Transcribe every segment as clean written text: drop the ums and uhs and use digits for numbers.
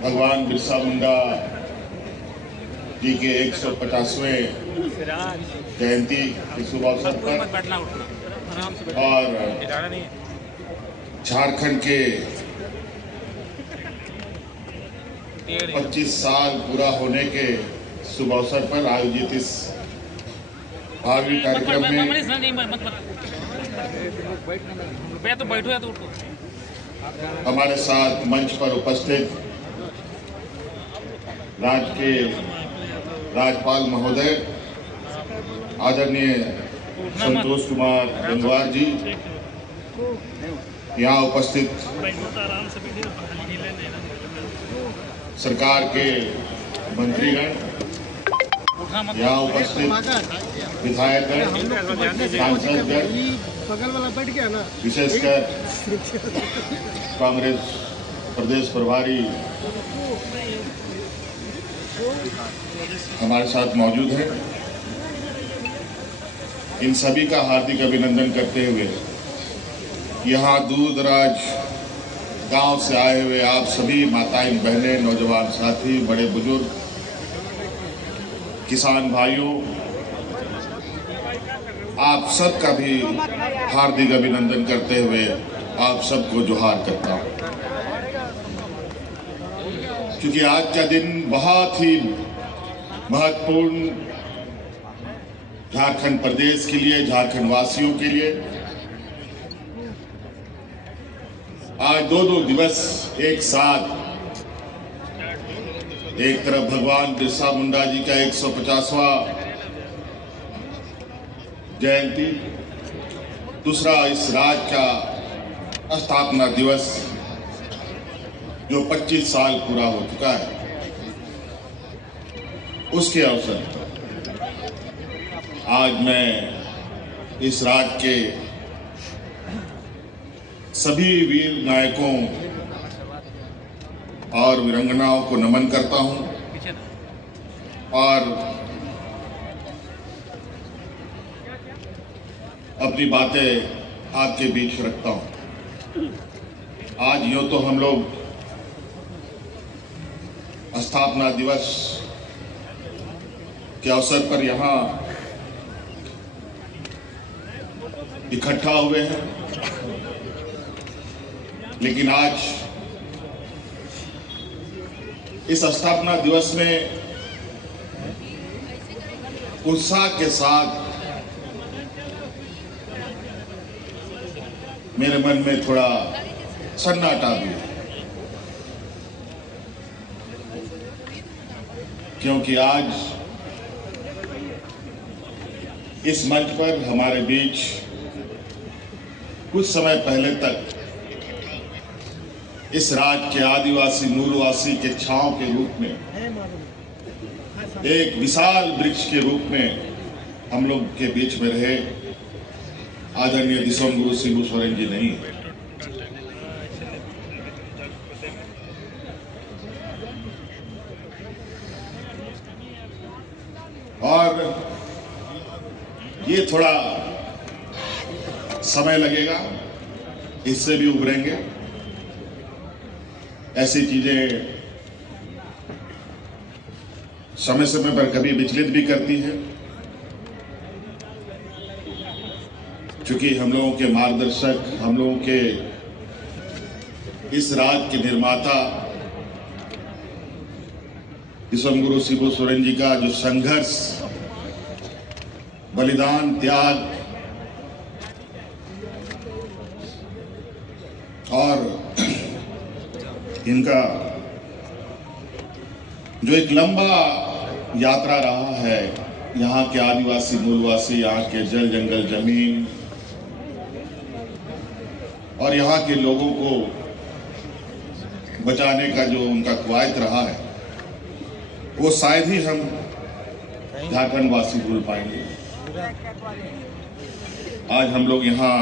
भगवान बिरसा मुंडा जी के 150वें जयंती के शुभ अवसर पर और झारखंड के 25 साल पूरा होने के शुभ अवसर पर आयोजित इस भावी कार्यक्रम में हमारे साथ मंच पर उपस्थित राज्य के राज्यपाल महोदय आदरणीय संतोष कुमार गंगवार जी, यहाँ उपस्थित सरकार के मंत्रीगण, यहाँ उपस्थित विधायकगण, सांसदगण, विशेषकर कांग्रेस प्रदेश प्रभारी हमारे साथ मौजूद हैं। इन सभी का हार्दिक अभिनंदन करते हुए यहाँ दूर दराज गांव से आए हुए आप सभी माताएं, बहनें, नौजवान साथी, बड़े बुजुर्ग, किसान भाइयों, आप सबका भी हार्दिक अभिनंदन करते हुए आप सबको जोहार करता हूं, क्योंकि आज का दिन बहुत ही महत्वपूर्ण झारखंड प्रदेश के लिए, झारखंड वासियों के लिए। आज दो दिवस एक साथ, एक तरफ भगवान बिरसा मुंडा जी का 150वां जयंती, दूसरा इस राज्य का स्थापना दिवस जो 25 साल पूरा हो चुका है, उसके अवसर पर आज मैं इस राज्य के सभी वीर नायकों और वीरांगनाओं को नमन करता हूं और अपनी बातें आपके बीच रखता हूं। आज यूं तो हम लोग स्थापना दिवस के अवसर पर यहाँ इकट्ठा हुए हैं, लेकिन आज इस स्थापना दिवस में उत्साह के साथ मेरे मन में थोड़ा सन्नाटा भी है, क्योंकि आज इस मंच पर हमारे बीच कुछ समय पहले तक इस राज्य के आदिवासी मूलवासी के छांव के रूप में, एक विशाल वृक्ष के रूप में हम लोग के बीच में रहे आदरणीय दिसोम गुरु शिबू सोरेन जी नहीं। और ये थोड़ा समय लगेगा, इससे भी उभरेंगे। ऐसी चीजें समय समय पर कभी विचलित भी करती है, क्योंकि हम लोगों के मार्गदर्शक, हम लोगों के इस राज्य के निर्माता दिसोम गुरु शिबू सोरेन जी का जो संघर्ष, बलिदान, त्याग और इनका जो एक लंबा यात्रा रहा है, यहाँ के आदिवासी मूलवासी, यहाँ के जल जंगल जमीन और यहाँ के लोगों को बचाने का जो उनका कवायद रहा है, वो शायद ही हम झारखंड वासी भूल पाएंगे। आज हम लोग यहाँ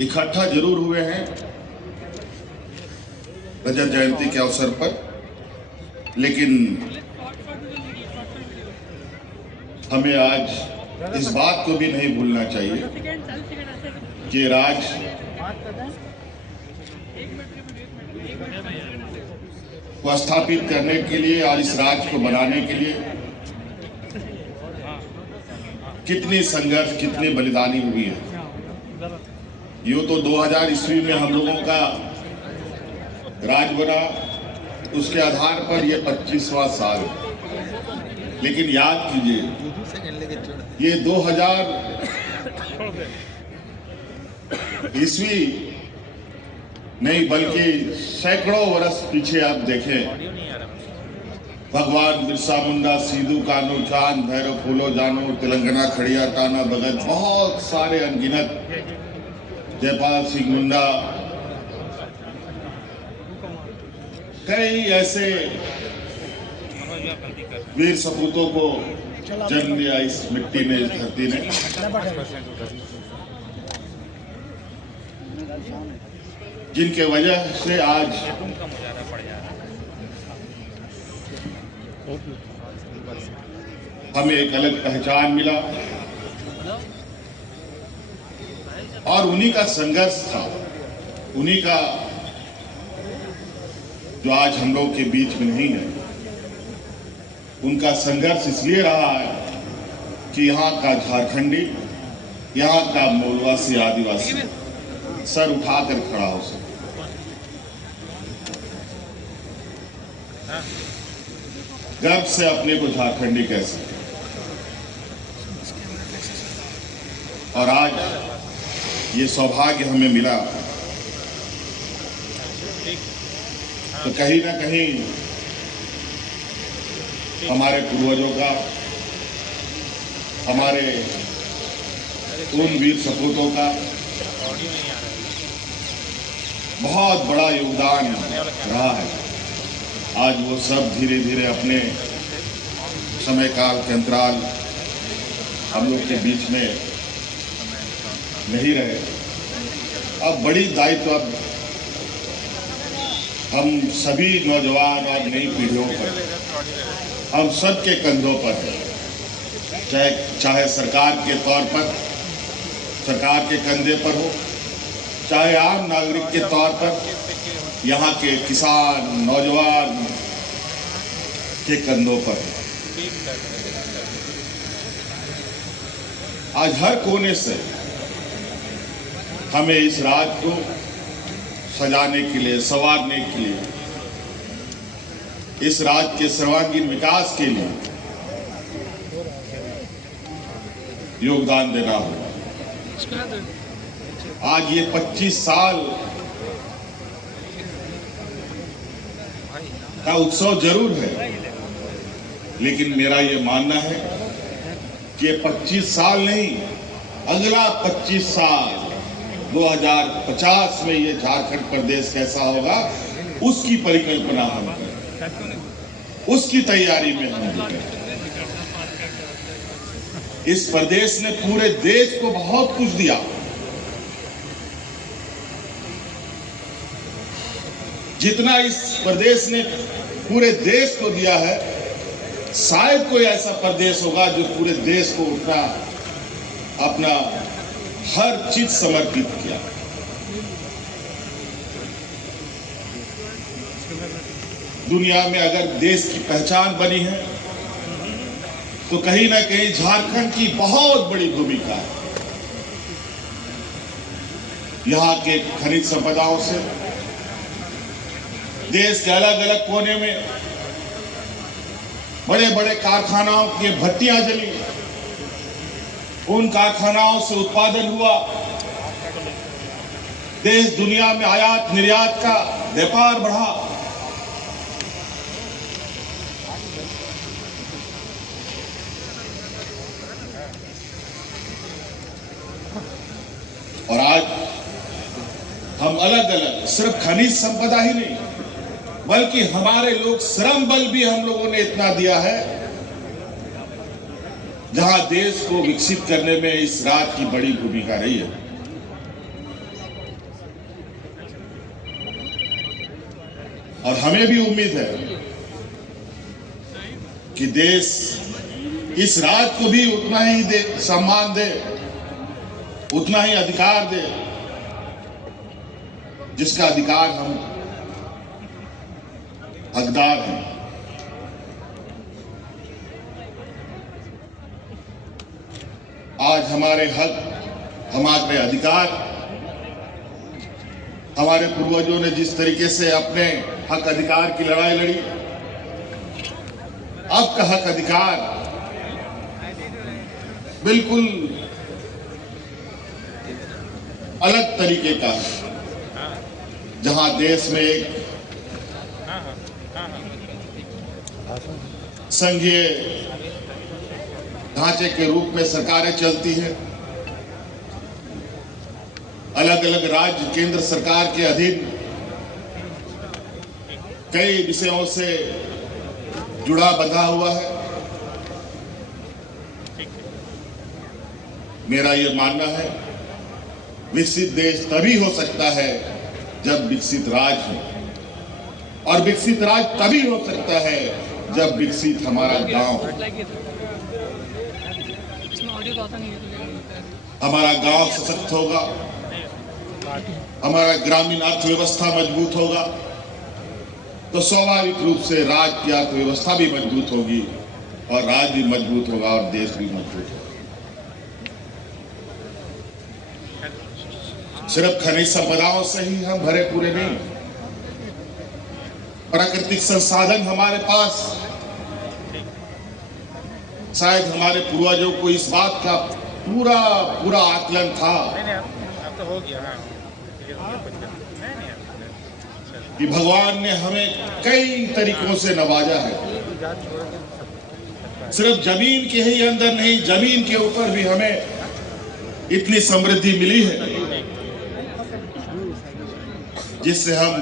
इकट्ठा जरूर हुए हैं रजत जयंती के अवसर पर, लेकिन हमें आज इस बात को भी नहीं भूलना चाहिए के राज को स्थापित करने के लिए और इस राज्य को बनाने के लिए कितनी संघर्ष, कितनी बलिदानी हुई है। यूं तो 2000 ईस्वी में हम लोगों का राज बना, उसके आधार पर ये 25वां साल, लेकिन याद कीजिए ये 2000 ईस्वी नहीं बल्कि सैकड़ों वर्ष पीछे आप देखें, भगवान बिरसा मुंडा, सिद्धू कान्हू, चांद भैरव, फूलो जानू, तेलंगाना खड़िया, ताना भगत, बहुत सारे अनगिनत, जयपाल सिंह मुंडा, कई ऐसे वीर सपूतों को जन्म दिया इस मिट्टी ने, इस धरती ने, जिनके वजह से आज हमें एक अलग पहचान मिला और उन्हीं का संघर्ष था, उन्हीं का जो आज हम लोग के बीच में नहीं है। उनका संघर्ष इसलिए रहा है कि यहाँ का झारखंडी, यहाँ का मूलवासी आदिवासी सर उठाकर खड़ा हो सके। गर्व से अपने को झारखंडी कह सके। और आज ये सौभाग्य हमें मिला तो कहीं ना कहीं हमारे पूर्वजों का, हमारे उन वीर सपूतों का बहुत बड़ा योगदान रहा है। आज वो सब धीरे धीरे अपने समय काल के अंतराल हम लोग के बीच में नहीं रहे। अब बड़ी दायित्व अब हम सभी नौजवान और नई पीढ़ियों पर, हम सब के कंधों पर है। चाहे सरकार के तौर पर, सरकार के कंधे पर हो, चाहे आम नागरिक के तौर पर यहाँ के किसान, नौजवान के कंधों पर है। आज हर कोने से हमें इस राज को सजाने के लिए, संवारने के लिए, इस राज्य के सर्वांगीण विकास के लिए योगदान देना होगा। आज ये 25 साल का उत्सव जरूर है, लेकिन मेरा ये मानना है कि ये 25 साल नहीं, अगला 25 साल 2050 में ये झारखंड प्रदेश कैसा होगा उसकी परिकल्पना हम करें, उसकी तैयारी में हम जुटे। इस प्रदेश ने पूरे देश को बहुत कुछ दिया। जितना इस प्रदेश ने पूरे देश को दिया है, शायद कोई ऐसा प्रदेश होगा जो पूरे देश को उतना अपना हर चीज समर्पित किया। दुनिया में अगर देश की पहचान बनी है तो कहीं ना कहीं झारखंड की बहुत बड़ी भूमिका है। यहाँ के खनिज संपदाओं से देश के अलग अलग कोने में बड़े बड़े कारखानाओं की भट्टियां जली, उन कारखानाओं से उत्पादन हुआ, देश दुनिया में आयात निर्यात का व्यापार बढ़ा। और आज हम अलग अलग सिर्फ खनिज संपदा ही नहीं, बल्कि हमारे लोग श्रम बल भी हम लोगों ने इतना दिया है, जहां देश को विकसित करने में इस राज्य की बड़ी भूमिका रही है। और हमें भी उम्मीद है कि देश इस राज्य को भी उतना ही सम्मान दे उतना ही अधिकार दे जिसका अधिकार हम हकदार हैं। आज हमारे हक, हमारे अधिकार, हमारे पूर्वजों ने जिस तरीके से अपने हक अधिकार की लड़ाई लड़ी, अब का हक अधिकार बिल्कुल अलग तरीके का है, जहां देश में एक संघीय ढांचे के रूप में सरकारें चलती हैं, अलग अलग राज्य केंद्र सरकार के अधीन कई विषयों से जुड़ा बंधा हुआ है। मेरा यह मानना है, विकसित देश तभी हो सकता है जब विकसित राज्य हो, और विकसित राज्य तभी हो सकता है जब विकसित हमारा गांव हो। हमारा गांव सशक्त होगा, हमारा ग्रामीण अर्थव्यवस्था मजबूत होगा, तो स्वाभाविक रूप से राज्य की अर्थव्यवस्था भी मजबूत होगी, और राज्य भी मजबूत होगा और देश भी मजबूत होगा। सिर्फ खनिज संपदाओं से ही हम भरे पूरे नहीं, प्राकृतिक संसाधन हमारे पास, शायद हमारे पूर्वजों को इस बात का पूरा पूरा आकलन था कि भगवान ने हमें कई तरीकों से नवाजा है। सिर्फ जमीन के ही अंदर नहीं, जमीन के ऊपर भी हमें इतनी समृद्धि मिली है जिससे हम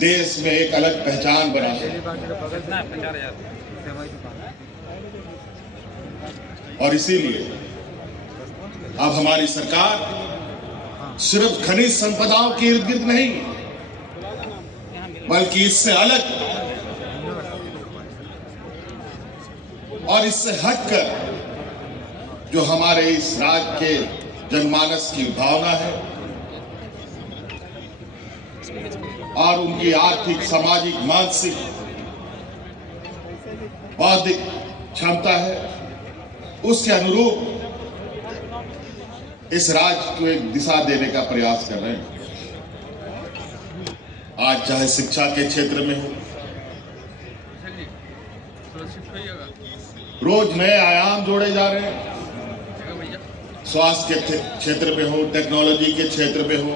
देश में एक अलग पहचान बना सकते। और इसीलिए अब हमारी सरकार सिर्फ खनिज संपदाओं के इर्द गिर्द नहीं, बल्कि इससे अलग और इससे हटकर जो हमारे इस राज्य के जनमानस की भावना है और उनकी आर्थिक, सामाजिक, मानसिक, बौद्धिक क्षमता है, उसके अनुरूप इस राज्य को एक दिशा देने का प्रयास कर रहे हैं। आज चाहे शिक्षा के क्षेत्र में हो, रोज नए आयाम जोड़े जा रहे हैं, स्वास्थ्य के क्षेत्र में हो, टेक्नोलॉजी के क्षेत्र में हो,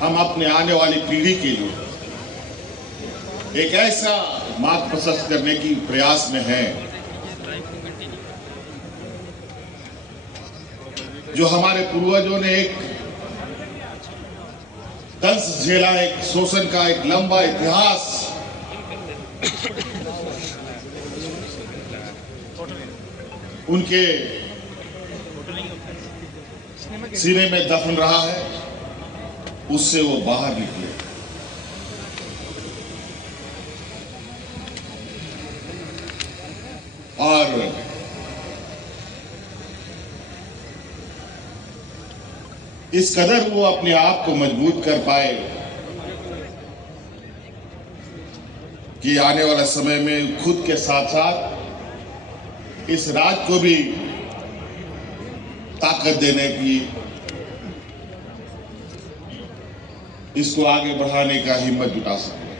हम अपने आने वाली पीढ़ी के लिए एक ऐसा मार्ग प्रशस्त करने की प्रयास में हैं जो हमारे पूर्वजों ने एक दंश झेला, एक शोषण का एक लंबा इतिहास उनके सीने में दफन रहा है, उससे वो बाहर निकले। और इस कदर वो अपने आप को मजबूत कर पाए कि आने वाला समय में खुद के साथ साथ इस राज्य को भी ताकत देने की, इसको आगे बढ़ाने का हिम्मत जुटा सके।